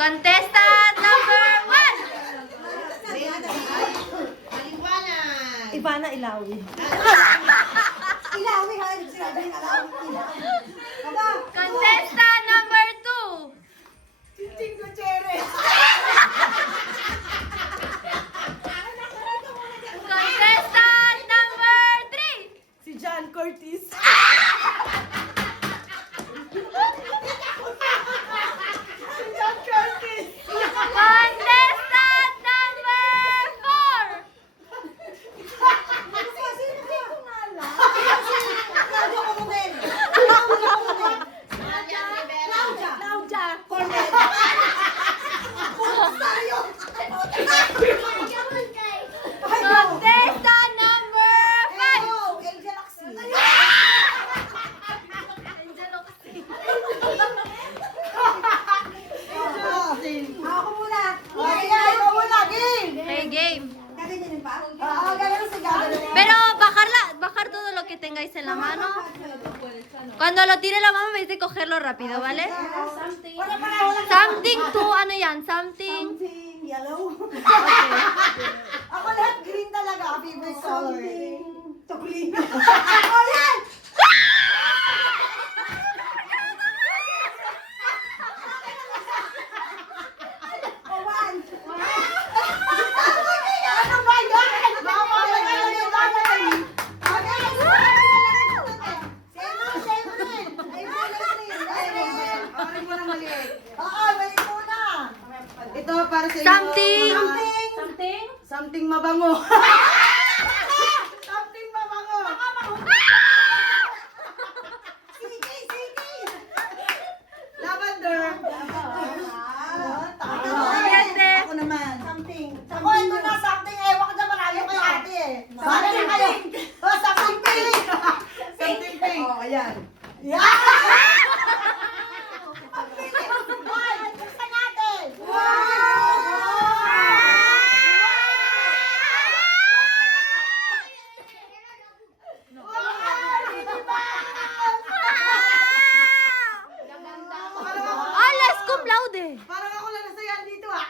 Contestant number 1! Ivana Ilawi. Ilawi ha, sinabi ng Ilawi. Aba, Contestant number 2! Tinting Gutierrez. Contestant number 3! Si John Curtis. Contestant number 4! Contestant number 5! Angel Oxy. Ako muna. Ikaw muna, game. Okay, game. Kaganyanin pa? Oo, ganyan sa gagawin. Pero bajar todo lo que tengáis en la mano. Cuando lo tire la mano me dice cogerlo rápido, ¿vale? Something to, ano yan? Something. Something yellow. Okay. Ako lahat green talaga. Favorite color. Something to green. Ako yan! One. Ano ba yan? Mama, ito para sa iyo. Something. Something mabango. Something mabango. Sige. Lavender. Siguiente. Ako naman. Something. Ako ito na something. Ewan ko na marami kay ate eh. Sana na kayo. Oh, something pink. Something pink. Oh, ayan. Yeah! Ang bilis! Boy, buksan natin! ¡Hola, es cum laude! Parang ako lang nasayan dito ah.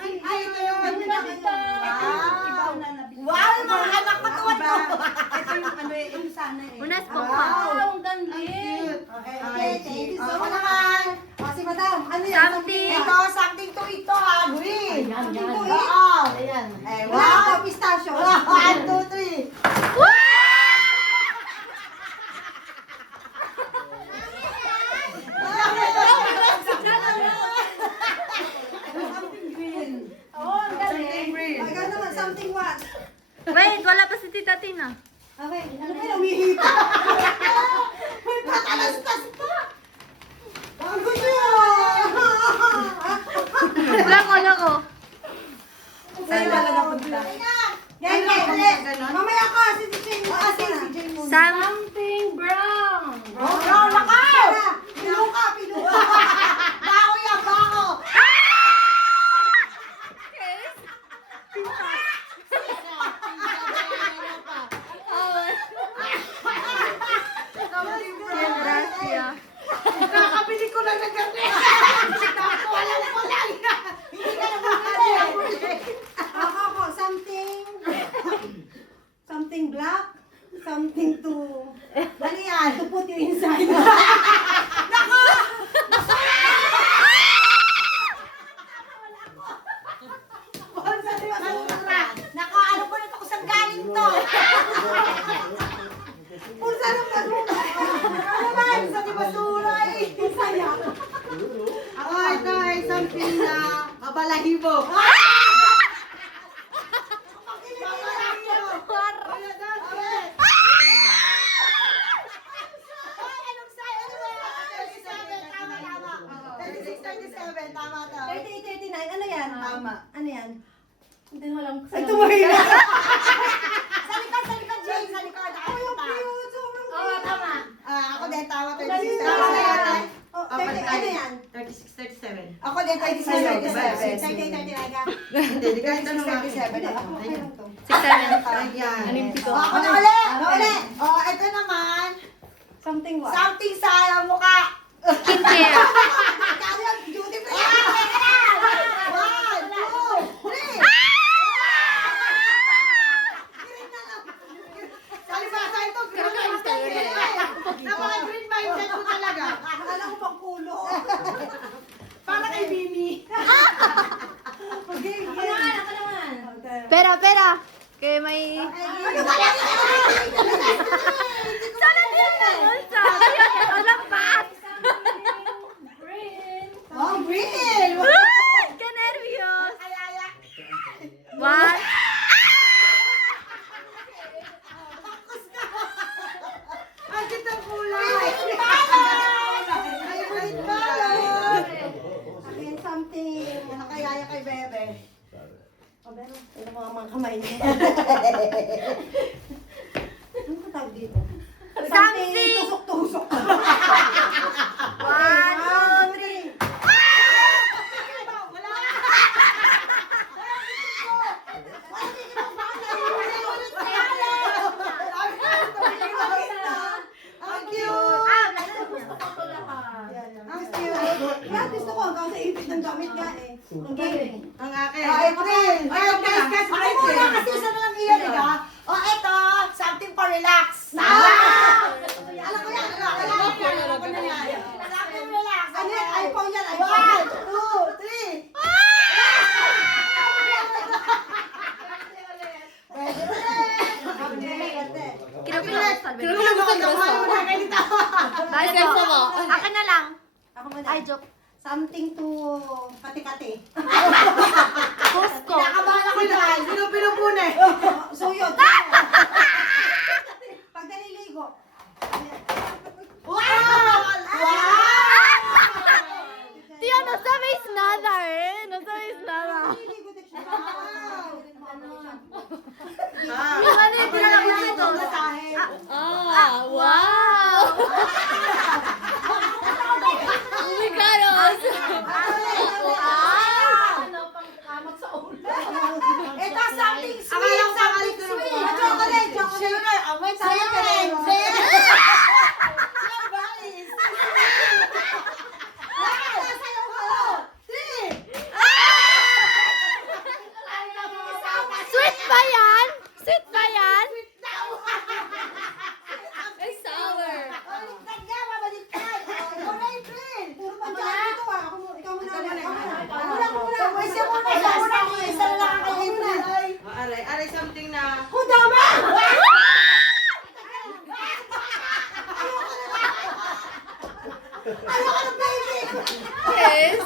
Ay, ito yung ano na kita. Wow, mga anak matuwan ko. Ito yung ano eh, yung sana eh. Una esponja. Wow, ang galing. Okay, thank you so much. Ako naman. Si madam, ano yan? Something. Ito, something to ito ha, green. Something to eat. Oo. Ayan. Wala Wow. ka pistachio. 1, 2, 3. ¡Woo! Something green. Ikaw naman, something what? Wait, wala pa si Tita Tina. Okay, ano ba yung umihipa? May patalastas pa! Ang gusto Loko. Sa'yo wala na punta. Yan, mamaya ka, si DJ muna. Si DJ muna. Something brown. Oh, brown na ka! Pinuka! Bao yan, bao! Something brown. Gracia. Nakakabili ko lang ng garnet. Walang ko lang. Hindi ka naman Ako, something black, something to, ano yan? to put you inside. Nako, ano ko nito kung saan galing to? Pulsa ng maduna. Ano naman? Sa di basura eh. Saya. Ako ito ay something na mabalahibo. Tama to. 38, 39, ano yan? Tama. Ano yan? Hindi mo alam Ay, tumahila. Sa likod, Jay. Sa likod. Ako yung Cute, sobrang Oo, cute. tama. Ako din, tama. 36, Tama. 37. Oh, 30, ano yan? 36, 37. Ako din, 36, 37. 38, 39 ka? Hindi, di kahit ano nga. 37. Ako, okay lang to. 6, 7. Ayan. Ano yung pito? Ako na ulit. Ito naman. Something what? Something sa mukha. Skincare. Kaya, may... Ano ba yan? Sana din yun! Walang pass! Oh, green! Ay! Ka-nervyos! One. Ang kitang kulay! Balot! Akin something nakayaya kay Bebe. O, Bebe, ito mga kamay niya. Ano ka tawag dito? Something! Tusok-tusok. 1, 2, 3. Ang cute! Ang cute! Yan, gusto ko hanggang sa ipit ng gamit nga eh. Ang galing. Ang akin. April! Ay, guys, Ako muna kasi isa na lang iyan eh ha. O, eto, something for relax. Alam ko yan, Alam ko na yan. Something relax. Ano yan? iPhone yan, 1, iPhone. 2, 3. Kinupilang ko salve. Bakit Gusto mo? Akin na lang. Ako muna. Ay, joke. Something to kati-kati. Cusco. Kinakabahan ako dyan. Sino pinupuna eh? So yun. Pag naliligo. Wow! Wow! Tía, no sabéis nada, ¿eh? No sabéis nada. Naliligo din siya. Wow! Yung ano yung pinalagay dito? Wow! Oh my God, awesome! Ito, something sweet. Akala ko Something kakalitin sweet. mo. Chocolate, chocolate. Sugar. Amoy tayo. Seven. Sweet ba yan? Sweet ba yan? Ay, sour. Puro pa dyan ito ah. Ikaw muna. Aray, something na... Hudama! Ayoko ng baby! Yes.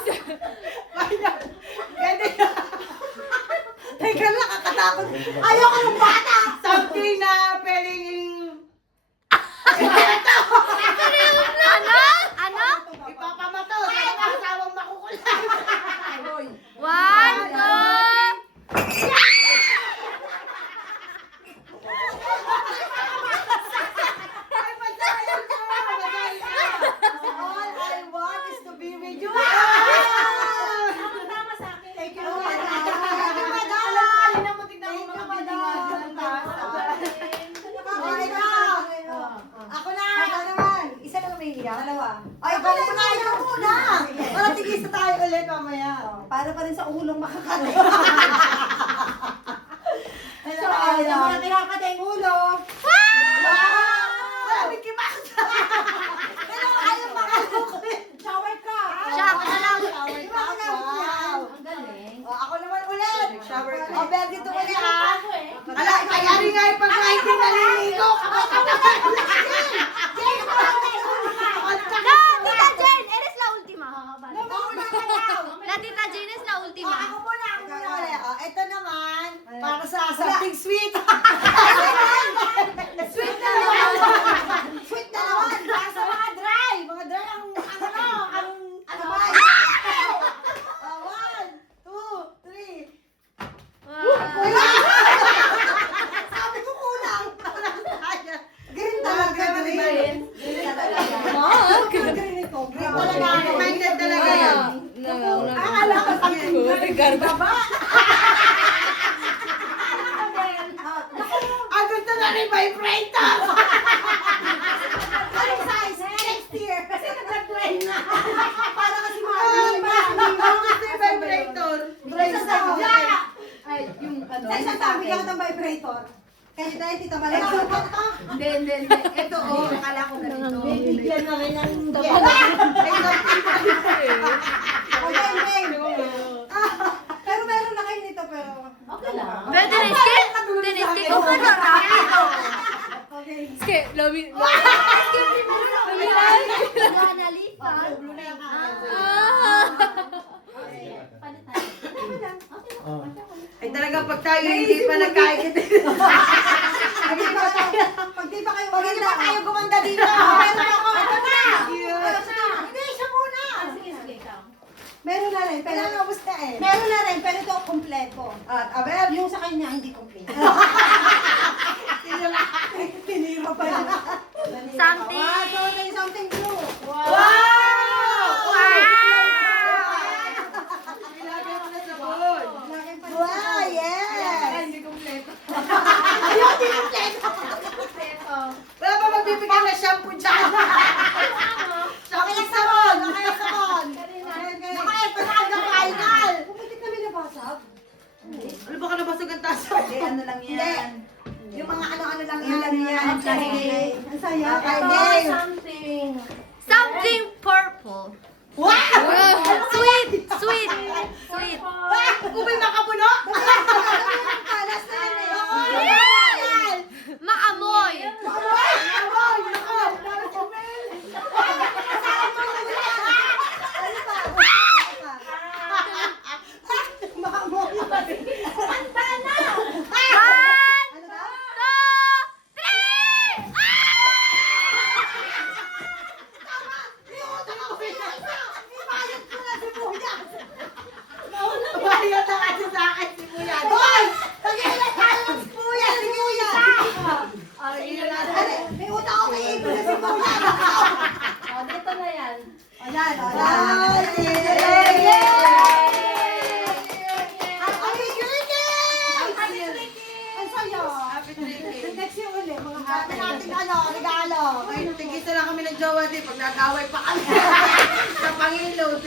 Pwede na. Teka lang, kakatakot. Ayoko ng bata! Something na pwedeng... Ano? Ano? Ipapamato. Sa mga asawang makukulang. 1, 2. All I want is to be with you. Thank you, Ako na. Isa lang may hiya. Dalawa. Ay, ikaw muna. Ikaw muna. Para tigisa tayo ulit mamaya. Para pa rin sa ulong makakati. So, Ay, mga kinakati yung ulo. Sabi kibasa. Pero ayaw makalukit. Shower ka. Siya, ako na lang. Shower ka. Wow. Ang galing. O, ako naman ulit. Shower ka. O, Bel, dito ulit ha. Ala, kaya rin nga yung pagkain din naliligo. No, Tita Jane, eres la última. La Tita Jane es la última. Ako muna ulit. O, ito naman, para sa something sweet. Sweet na naman. Sweet na naman. Para sa mga dry. Mga dry ang ba? 1, 2, 3. Sabi ko kulang. Kaya. Green talaga. Green. Green ito. Green Talaga, minded talaga yan. Akala ko Ricardo. Ang gusto na rin vibrator. Anong size? Shakespeare. Kasi nag-train na. Para kasi mga Ang gusto yung vibrator. Ay, yung ano. Sa isang tabi ka ng vibrator. Kaya dahil tita Maria. Hindi. Ito, akala ko ganito. Bibigyan na rin ng Pero meron na kayo nito pero. Okay lang. Pero tiniski ko Ay talaga pag tayo hindi pa nagkakit. Pag di pa kayo Pag hindi maganda. pa tayo gumanda dito. Meron ako. Ito na. Hindi, siya muna. Meron na rin. Pero, Kailangan ubus na eh. meron na rin. Pero ito kompleto. At aber, Yung sa kanya, hindi kompleto. Tinira pa yun. Something. So, may something blue. wow! Ilagay mo na sa bowl. Lagay pa Wow, yes! Hindi kompleto. Ayaw, di kompleto. Wala pa magbibigay na shampoo dyan. Shampoo sabon. Nakaya sabon. Nakaya pasag na final. Pumunti kami nabasag. Ano ba ka nabasag ang taso? Hindi, ano lang yan. Yung mga ano-ano lang Yun lang yan. Okay. Ang saya. Okay. Something purple. Wow! Sweet. Sweet. Sweet. Ubay makapuno? Kalas na yan eh. Ayan! Maamoy. Amoy! Amoy! Nako! Bayad na kasi sa akin si Kuya. Hoy! Tagilan tayo ng si Kuya! Si Kuya! May utang ako kay Ito na si Kuya. Dito na yan. Ayan, Ay, ayan. yay! Happy birthday! Ang saya. Happy birthday! Next year ulit, mga Sabi happy natin birthday. ano, regalo. Ay, tigisa lang kami ng jowa din pag nag-away pa kami. Sa Panginoon.